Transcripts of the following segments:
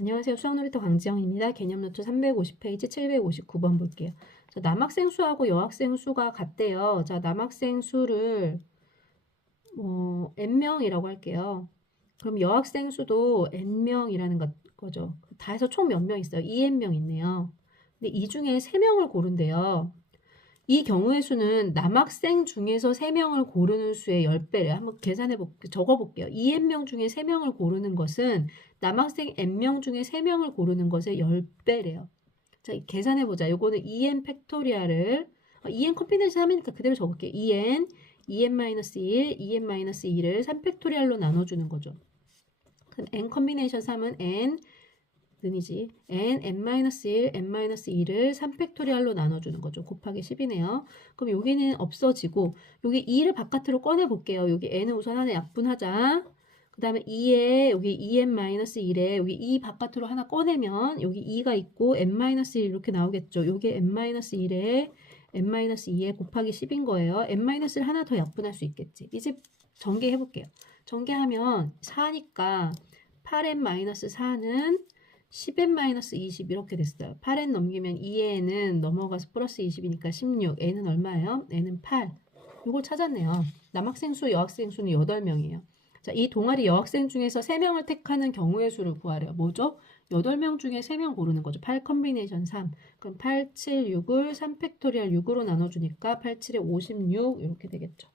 안녕하세요. 수학놀이터 광지영입니다. 개념노트 350페이지 759번 볼게요. 자, 남학생 수하고 여학생 수가 같대요. 자, 남학생 수를 n명이라고 할게요. 그럼 여학생 수도 n명이라는 거죠. 다 해서 총 몇 명 있어요? 2n명 있네요. 근데 이 중에 3명을 고른대요. 이 경우의 수는 남학생 중에서 3명을 고르는 수의 10배래요. 한번 적어볼게요. 2n명 중에 3명을 고르는 것은 남학생 n명 중에 3명을 고르는 것의 10배래요. 자, 계산해보자. 요거는 2n 팩토리얼을 2n 컴비네이션 3이니까 그대로 적을게요. 2n, 2n-1, 2n-2를 3팩토리얼로 나눠주는 거죠. 그럼 n 컴비네이션 3은 n 는이지. n-1, n-2를 3팩토리얼로 나눠주는 거죠. 곱하기 10이네요. 그럼 여기는 없어지고 여기 2를 바깥으로 꺼내 볼게요. 여기 n은 우선 하나 약분하자. 그 다음에 2에 여기 2n-1에 여기 2 바깥으로 하나 꺼내면 여기 2가 있고 n-1 이렇게 나오겠죠. 여기 n-1에 n-2에 곱하기 10인 거예요. n-를 하나 더 약분할 수 있겠지. 이제 전개해 볼게요. 전개하면 4니까 8n-4는 10n-20 이렇게 됐어요. 8n 넘기면 2n은 넘어가서 플러스 20이니까 16. n은 얼마예요? n은 8. 이걸 찾았네요. 남학생 수, 여학생 수는 8명이에요. 자, 이 동아리 여학생 중에서 3명을 택하는 경우의 수를 구하래요. 뭐죠? 8명 중에 3명 고르는 거죠. 8 컴비네이션 3. 그럼 8, 7, 6을 3팩토리얼 6으로 나눠주니까 8, 7에 56 이렇게 되겠죠.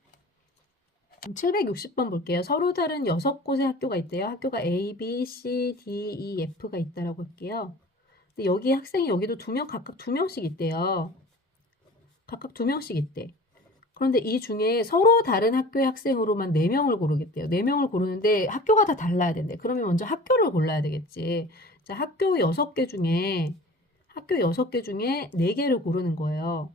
760번 볼게요. 서로 다른 6곳의 학교가 있대요. 학교가 A, B, C, D, E, F가 있다라고 할게요. 근데 여기 학생이 여기도 각각 2명씩 있대요. 각각 2명씩 있대. 그런데 이 중에 서로 다른 학교의 학생으로만 4명을 고르겠대요. 4명을 고르는데 학교가 다 달라야 된대. 그러면 먼저 학교를 골라야 되겠지. 자, 학교 6개 중에 4개를 고르는 거예요.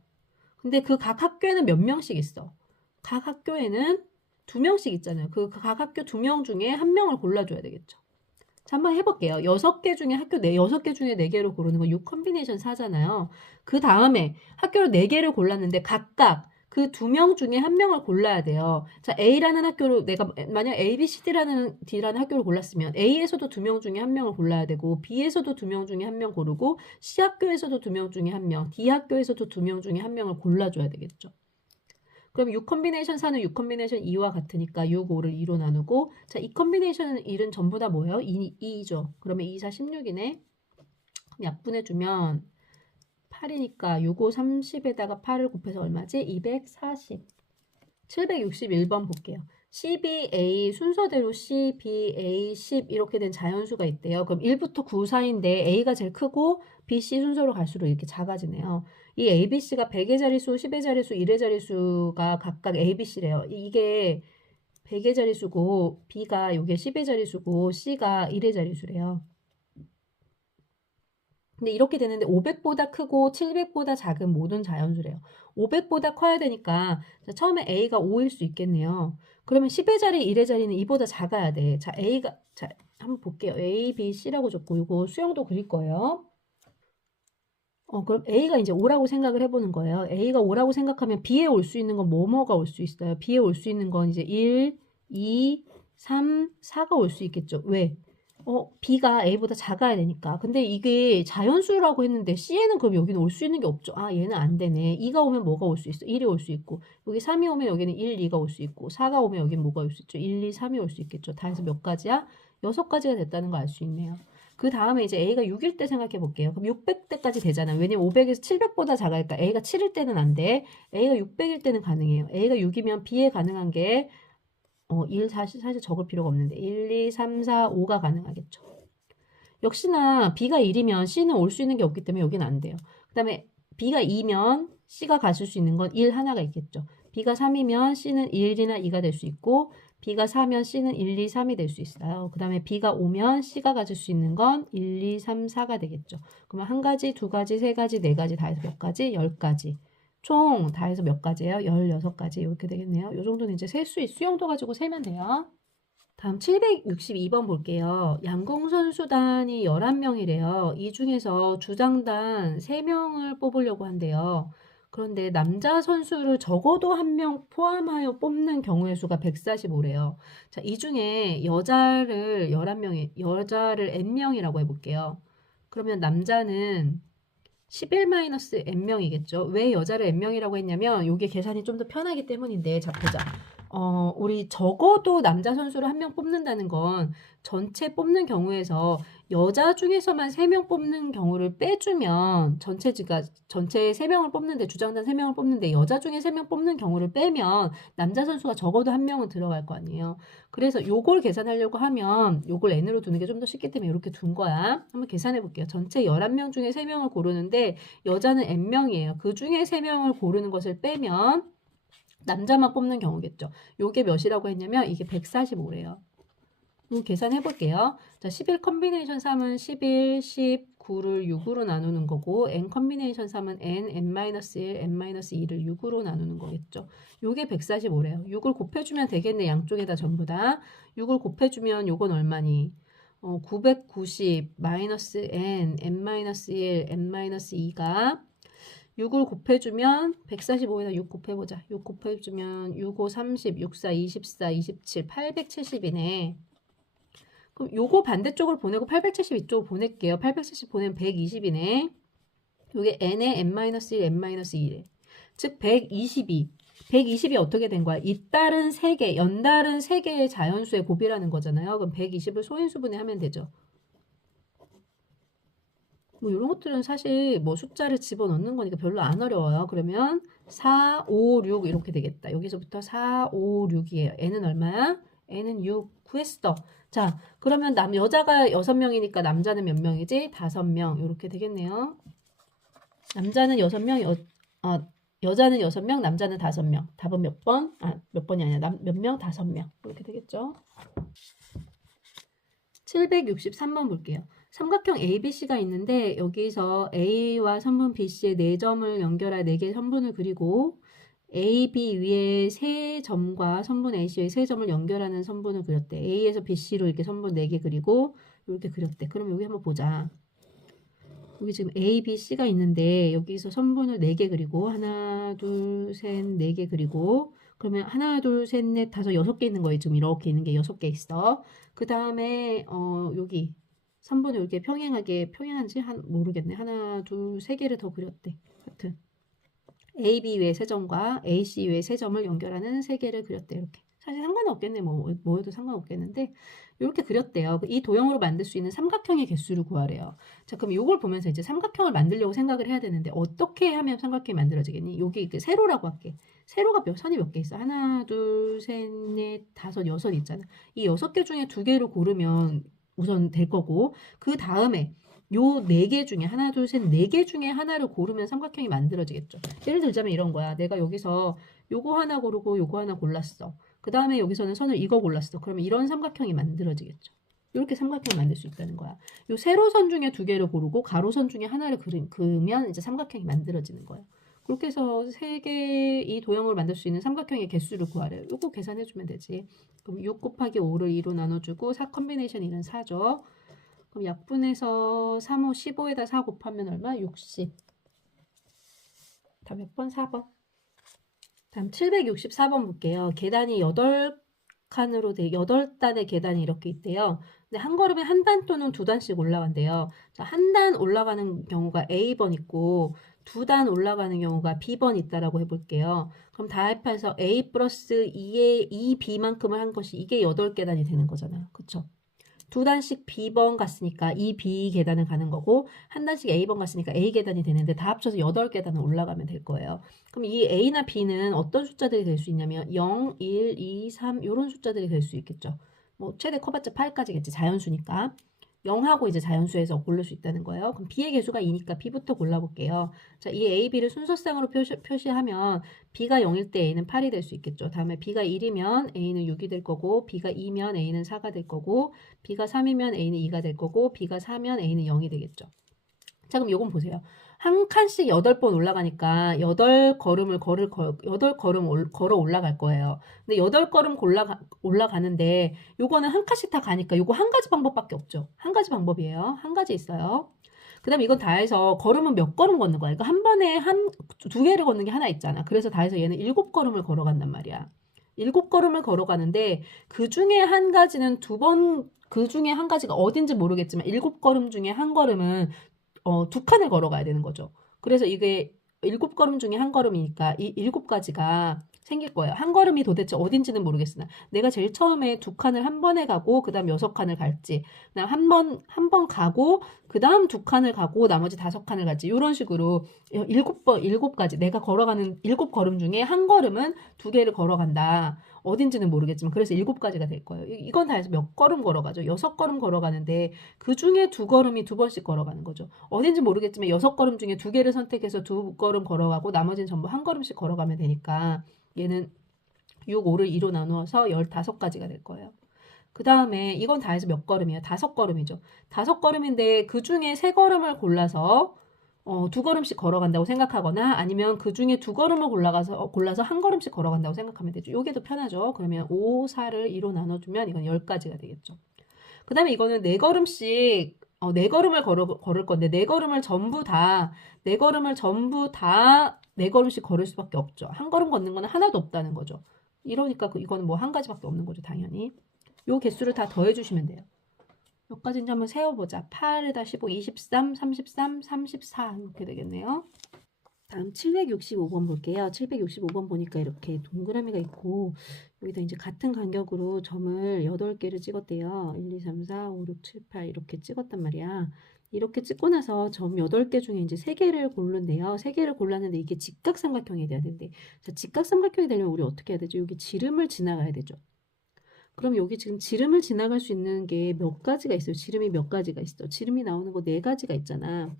근데 그 각 학교에는 몇 명씩 있어? 각 학교에는 2명씩 있잖아요. 그 각 학교 2명 중에 1명을 골라줘야 되겠죠. 자, 한번 해볼게요. 6개 중에 6개 중에 4개를 고르는 건 6 컴비네이션 4잖아요. 그 다음에 학교를 4개를 골랐는데 각각 그 2명 중에 1명을 골라야 돼요. 자, A라는 학교를 내가 만약 A, B, C, D라는 학교를 골랐으면 A에서도 2명 중에 1명을 골라야 되고 B에서도 2명 중에 1명 고르고 C 학교에서도 2명 중에 1명, D 학교에서도 2명 중에 1명을 골라줘야 되겠죠. 그럼 6 컴비네이션 4는 6 컴비네이션 2와 같으니까 6, 5를 2로 나누고 자, 2 컴비네이션 1은 전부 다 뭐예요? 2죠. 그러면 2, 4, 16이네. 그럼 약분해주면 8이니까 6, 5, 30에다가 8을 곱해서 얼마지? 240. 761번 볼게요. CBA 순서대로 CBA 10 이렇게 된 자연수가 있대요. 그럼 1부터 9 사이인데 A가 제일 크고 BC 순서로 갈수록 이렇게 작아지네요. 이 ABC가 100의 자릿수, 10의 자릿수, 1의 자릿수가 각각 ABC래요. 이게 100의 자릿수고 B가 이게 10의 자릿수고 C가 1의 자릿수래요. 근데 이렇게 되는데 500보다 크고 700보다 작은 모든 자연수래요. 500보다 커야 되니까 처음에 A가 5일 수 있겠네요. 그러면 10의 자리, 1의 자리는 이보다 작아야 돼. 자, 한번 볼게요. A, B, C라고 적고 이거 수영도 그릴 거예요. 그럼 A가 이제 5라고 생각을 해보는 거예요. A가 5라고 생각하면 B에 올 수 있는 건 뭐가 올 수 있어요? B에 올 수 있는 건 이제 1, 2, 3, 4가 올 수 있겠죠. 왜? B가 A보다 작아야 되니까. 근데 이게 자연수라고 했는데 C에는 그럼 여기는 올 수 있는 게 없죠. 아, 얘는 안 되네. 2가 오면 뭐가 올 수 있어? 1이 올 수 있고. 여기 3이 오면 여기는 1, 2가 올 수 있고. 4가 오면 여기는 뭐가 올 수 있죠? 1, 2, 3이 올 수 있겠죠. 다 해서 몇 가지야? 6가지가 됐다는 걸 알 수 있네요. 그 다음에 이제 A가 6일 때 생각해 볼게요. 그럼 600대까지 되잖아요. 왜냐면 500에서 700보다 작으니까 A가 7일 때는 안 돼. A가 600일 때는 가능해요. A가 6이면 B에 가능한 게 1 사실 적을 필요가 없는데 1, 2, 3, 4, 5가 가능하겠죠. 역시나 B가 1이면 C는 올 수 있는 게 없기 때문에 여기는 안 돼요. 그 다음에 B가 2면 C가 가질 수 있는 건 1 하나가 있겠죠. B가 3이면 C는 1이나 2가 될 수 있고 B가 4면 C는 1, 2, 3이 될 수 있어요. 그 다음에 B가 5면 C가 가질 수 있는 건 1, 2, 3, 4가 되겠죠. 그러면 한 가지, 두 가지, 세 가지, 네 가지 다 해서 몇 가지? 10가지. 총 다 해서 몇 가지예요? 16가지 이렇게 되겠네요. 이 정도는 이제 수영도 가지고 세면 돼요. 다음 762번 볼게요. 양궁선수단이 11명이래요. 이 중에서 주장단 3명을 뽑으려고 한대요. 그런데 남자 선수를 적어도 한 명 포함하여 뽑는 경우의 수가 145래요. 자, 이 중에 여자를 11명을 n명이라고 해볼게요. 그러면 남자는 11-n명이겠죠. 왜 여자를 n명이라고 했냐면 이게 계산이 좀 더 편하기 때문인데, 자 보자. 우리 적어도 남자 선수를 한 명 뽑는다는 건 전체 뽑는 경우에서 여자 중에서만 3명 뽑는 경우를 빼주면 전체 3명을 뽑는데, 주장단 3명을 뽑는데 여자 중에 3명 뽑는 경우를 빼면 남자 선수가 적어도 한 명은 들어갈 거 아니에요. 그래서 요걸 계산하려고 하면 요걸 n으로 두는 게 좀 더 쉽기 때문에 이렇게 둔 거야. 한번 계산해 볼게요. 전체 11명 중에 3명을 고르는데 여자는 n명이에요. 그 중에 3명을 고르는 것을 빼면 남자만 뽑는 경우겠죠. 요게 몇이라고 했냐면 이게 145래요. 이거 계산해 볼게요. 자, 11 컨비네이션 3은 11, 10, 9를 6으로 나누는 거고, n 컨비네이션 3은 n-1, n-2를 6으로 나누는 거겠죠. 요게 145래요. 6을 곱해주면 되겠네. 양쪽에다 전부 다. 6을 곱해주면 요건 얼마니? 990 마이너스 n, n-1, n-2가 6을 곱해주면 145에다 6 곱해보자. 6 곱해주면 6, 5, 30, 6, 4, 24, 27, 870이네. 그럼 요거 반대쪽을 보내고 870 이쪽으로 보낼게요. 870 보내면 120이네. 요게 n의 n-1, n-2래. 즉 122. 120이 어떻게 된 거야? 잇달은 3개, 연달은 3개의 자연수의 곱이라는 거잖아요. 그럼 120을 소인수분해 하면 되죠. 뭐 이런 것들은 사실 뭐 숫자를 집어넣는 거니까 별로 안 어려워요. 그러면 4, 5, 6 이렇게 되겠다. 여기서부터 4, 5, 6이에요. n은 얼마야? n은 6 구했어. 자, 그러면 여자가 6명이니까 남자는 몇 명이지? 5명. 이렇게 되겠네요. 남자는 6명, 여자는 6명, 남자는 5명. 답은 몇 번? 몇 번이 아니라 몇 명? 5명. 이렇게 되겠죠. 763번 볼게요. 삼각형 ABC가 있는데 여기서 A와 선분 BC의 4점을 연결할 4개의 선분을 그리고 AB 위에 3점과 선분 AC의 3점을 연결하는 선분을 그렸대. A에서 BC로 이렇게 선분 4개 그리고 이렇게 그렸대. 그럼 여기 한번 보자. 여기 지금 A, B, C가 있는데 여기서 선분을 4개 그리고 하나, 둘, 셋, 4개 그리고 그러면 하나, 둘, 셋, 넷, 다섯, 6개 있는 거예요. 지금 이렇게 있는 게 6개 있어. 그 다음에 여기 선분을 이렇게 평행한지 모르겠네. 하나, 둘, 3개를 더 그렸대. 하여튼 AB 위에 3점과 AC 위에 3점을 연결하는 3개를 그렸대. 이렇게. 사실 상관은 없겠네. 뭐해도 상관없겠는데 이렇게 그렸대요. 이 도형으로 만들 수 있는 삼각형의 개수를 구하래요. 자, 그럼 이걸 보면서 이제 삼각형을 만들려고 생각을 해야 되는데 어떻게 하면 삼각형이 만들어지겠니? 여기 세로라고 할게. 세로가 선이 몇 개 있어? 하나, 둘, 셋, 넷, 다섯, 6 있잖아. 이 6개 중에 2개를 고르면 우선 될 거고 그 다음에 요 4개 중에 하나, 둘, 셋, 4개 중에 하나를 고르면 삼각형이 만들어지겠죠. 예를 들자면 이런 거야. 내가 여기서 요거 하나 고르고 요거 하나 골랐어. 그 다음에 여기서는 선을 이거 골랐어. 그러면 이런 삼각형이 만들어지겠죠. 이렇게 삼각형을 만들 수 있다는 거야. 요 세로선 중에 2개를 고르고 가로선 중에 하나를 그으면 이제 삼각형이 만들어지는 거야. 그렇게 해서 3개 이 도형을 만들 수 있는 삼각형의 개수를 구하래요. 요거 계산해주면 되지. 그럼 6 곱하기 5를 2로 나눠주고 4 컨비네이션 2는 4죠. 그럼 약분해서 3, 5, 15에다 4 곱하면 얼마? 60. 다 몇 번? 4번. 다음 764번 볼게요. 계단이 8칸으로 8단의 계단이 이렇게 있대요. 근데 한 걸음에 한 단 또는 2단씩 올라간대요. 한 단 올라가는 경우가 A번 있고 2단 올라가는 경우가 B번 있다라고 해볼게요. 그럼 다 합해서 A 플러스 2의 2B만큼을 한 것이 이게 8계단이 되는 거잖아요. 그쵸? 2단씩 B번 갔으니까 이 B 계단을 가는 거고 한 단씩 A번 갔으니까 A 계단이 되는데 다 합쳐서 8계단을 올라가면 될 거예요. 그럼 이 A나 B는 어떤 숫자들이 될 수 있냐면 0, 1, 2, 3 이런 숫자들이 될 수 있겠죠. 뭐 최대 커봤자 8까지겠지. 자연수니까. 0하고 이제 자연수에서 고를 수 있다는 거예요. 그럼 B의 개수가 2니까 B부터 골라볼게요. 자, 이 A, B를 순서상으로 표시하면 B가 0일 때 A는 8이 될 수 있겠죠. 다음에 B가 1이면 A는 6이 될 거고 B가 2면 A는 4가 될 거고 B가 3이면 A는 2가 될 거고 B가 4면 A는 0이 되겠죠. 자, 그럼 요건 보세요. 한 칸씩 8번 올라가니까 8걸음을 걸어 올라갈 거예요. 근데 8걸음 올라가는데 요거는 한 칸씩 다 가니까 요거 한 가지 방법밖에 없죠. 한 가지 방법이에요. 한 가지 있어요. 그 다음에 이건 다 해서 걸음은 몇 걸음 걷는 거야. 그러니까 한 번에 두 개를 걷는 게 하나 있잖아. 그래서 다 해서 얘는 7걸음을 걸어간단 말이야. 7걸음을 걸어가는데 그 중에 한 가지는 그 중에 한 가지가 어딘지 모르겠지만 7걸음 중에 한 걸음은 2칸을 걸어가야 되는 거죠. 그래서 이게 7걸음 중에 한 걸음이니까 이 7가지가 생길 거예요. 한 걸음이 도대체 어딘지는 모르겠으나 내가 제일 처음에 2칸을 한 번에 가고 그 다음 6칸을 갈지 그다음 한 번 가고 그 다음 2칸을 가고 나머지 5칸을 갈지 이런 식으로 7가지 내가 걸어가는 7걸음 중에 한 걸음은 2개를 걸어간다. 어딘지는 모르겠지만 그래서 7가지가 될 거예요. 이건 다 해서 몇 걸음 걸어가죠. 6걸음 걸어가는데 그 중에 2걸음이 2번씩 걸어가는 거죠. 어딘지 모르겠지만 6걸음 중에 2개를 선택해서 2걸음 걸어가고 나머지는 전부 한 걸음씩 걸어가면 되니까 얘는 6, 5를 2로 나누어서 15가지가 될 거예요. 그 다음에 이건 다 해서 몇 걸음이에요? 5걸음이죠. 5걸음인데 그 중에 3걸음을 골라서 2걸음씩 걸어간다고 생각하거나 아니면 그 중에 2걸음을 골라서 한 걸음씩 걸어간다고 생각하면 되죠. 요게 더 편하죠. 그러면 5, 4를 2로 나눠주면 이건 10가지가 되겠죠. 그 다음에 이거는 4걸음씩 4걸음을 걸을 건데 4걸음을 전부 다 4걸음씩 걸을 수밖에 없죠. 한 걸음 걷는 거는 하나도 없다는 거죠. 이러니까 이거는 뭐 한 가지밖에 없는 거죠. 당연히. 요 개수를 다 더해주시면 돼요. 몇 가지인지 한번 세어보자. 8에다 15, 23, 33, 34 이렇게 되겠네요. 다음 765번 볼게요. 765번 보니까 이렇게 동그라미가 있고 여기다 이제 같은 간격으로 점을 8개를 찍었대요. 1, 2, 3, 4, 5, 6, 7, 8 이렇게 찍었단 말이야. 이렇게 찍고 나서 점 8개 중에 이제 3개를 고른대요. 3개를 골랐는데 이게 직각삼각형이 돼야 되는데 자, 직각삼각형이 되려면 우리 어떻게 해야 되죠? 여기 지름을 지나가야 되죠. 그럼 여기 지금 지름을 지나갈 수 있는 게 몇 가지가 있어요? 지름이 몇 가지가 있어? 지름이 나오는 거 4가지가 있잖아.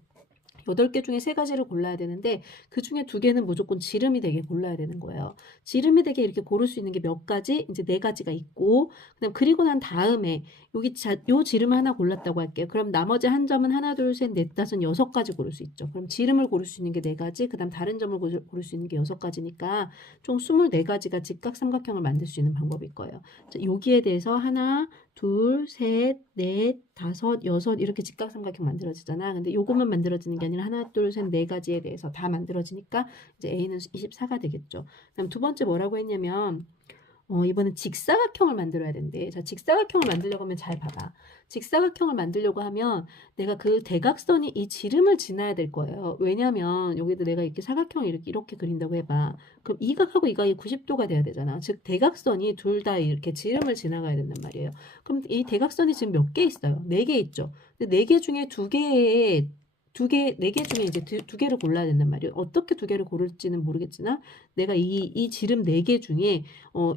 8개 중에 3가지를 골라야 되는데 그 중에 2개는 무조건 지름이 되게 골라야 되는 거예요. 지름이 되게 이렇게 고를 수 있는 게 몇 가지? 이제 4가지가 있고 그다음 그리고 난 다음에 요 지름을 하나 골랐다고 할게요. 그럼 나머지 한 점은 하나, 둘, 셋, 넷, 다섯, 6가지 고를 수 있죠. 그럼 지름을 고를 수 있는 게 4가지, 그다음 다른 점을 고를 수 있는 게 6가지니까 총 24가지가 직각삼각형을 만들 수 있는 방법일 거예요. 자, 여기에 대해서 하나, 둘, 셋, 넷, 다섯, 여섯 이렇게 직각삼각형 만들어지잖아. 근데 요것만 만들어지는 게 아니라 하나, 둘, 셋, 4가지에 대해서 다 만들어지니까 이제 A는 24가 되겠죠. 그다음 두 번째 뭐라고 했냐면 이번엔 직사각형을 만들어야 된대. 자, 직사각형을 만들려고 하면 잘 봐봐. 직사각형을 만들려고 하면 내가 그 대각선이 이 지름을 지나야 될 거예요. 왜냐면 여기도 내가 이렇게 사각형을 이렇게 그린다고 해봐. 그럼 이 각하고 이 각이 90도가 돼야 되잖아. 즉 대각선이 둘 다 이렇게 지름을 지나가야 된단 말이에요. 그럼 이 대각선이 지금 몇 개 있어요? 4개 있죠. 근데 4개 중에 4개 중에 이제 2개를 골라야 된단 말이에요. 어떻게 2개를 고를지는 모르겠지만 내가 이 지름 4개 중에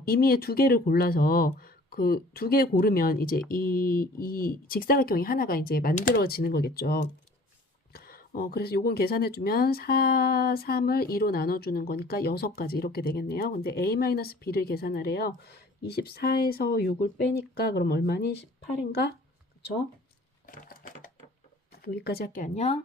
임의의 2개를 골라서 그 2개 고르면 이제 이 직사각형이 하나가 이제 만들어지는 거겠죠. 그래서 요건 계산해주면 4, 3을 2로 나눠주는 거니까 6가지 이렇게 되겠네요. 근데 A-B를 계산하래요. 24에서 6을 빼니까 그럼 얼마니? 18인가? 그쵸? 여기까지 할게. 안녕.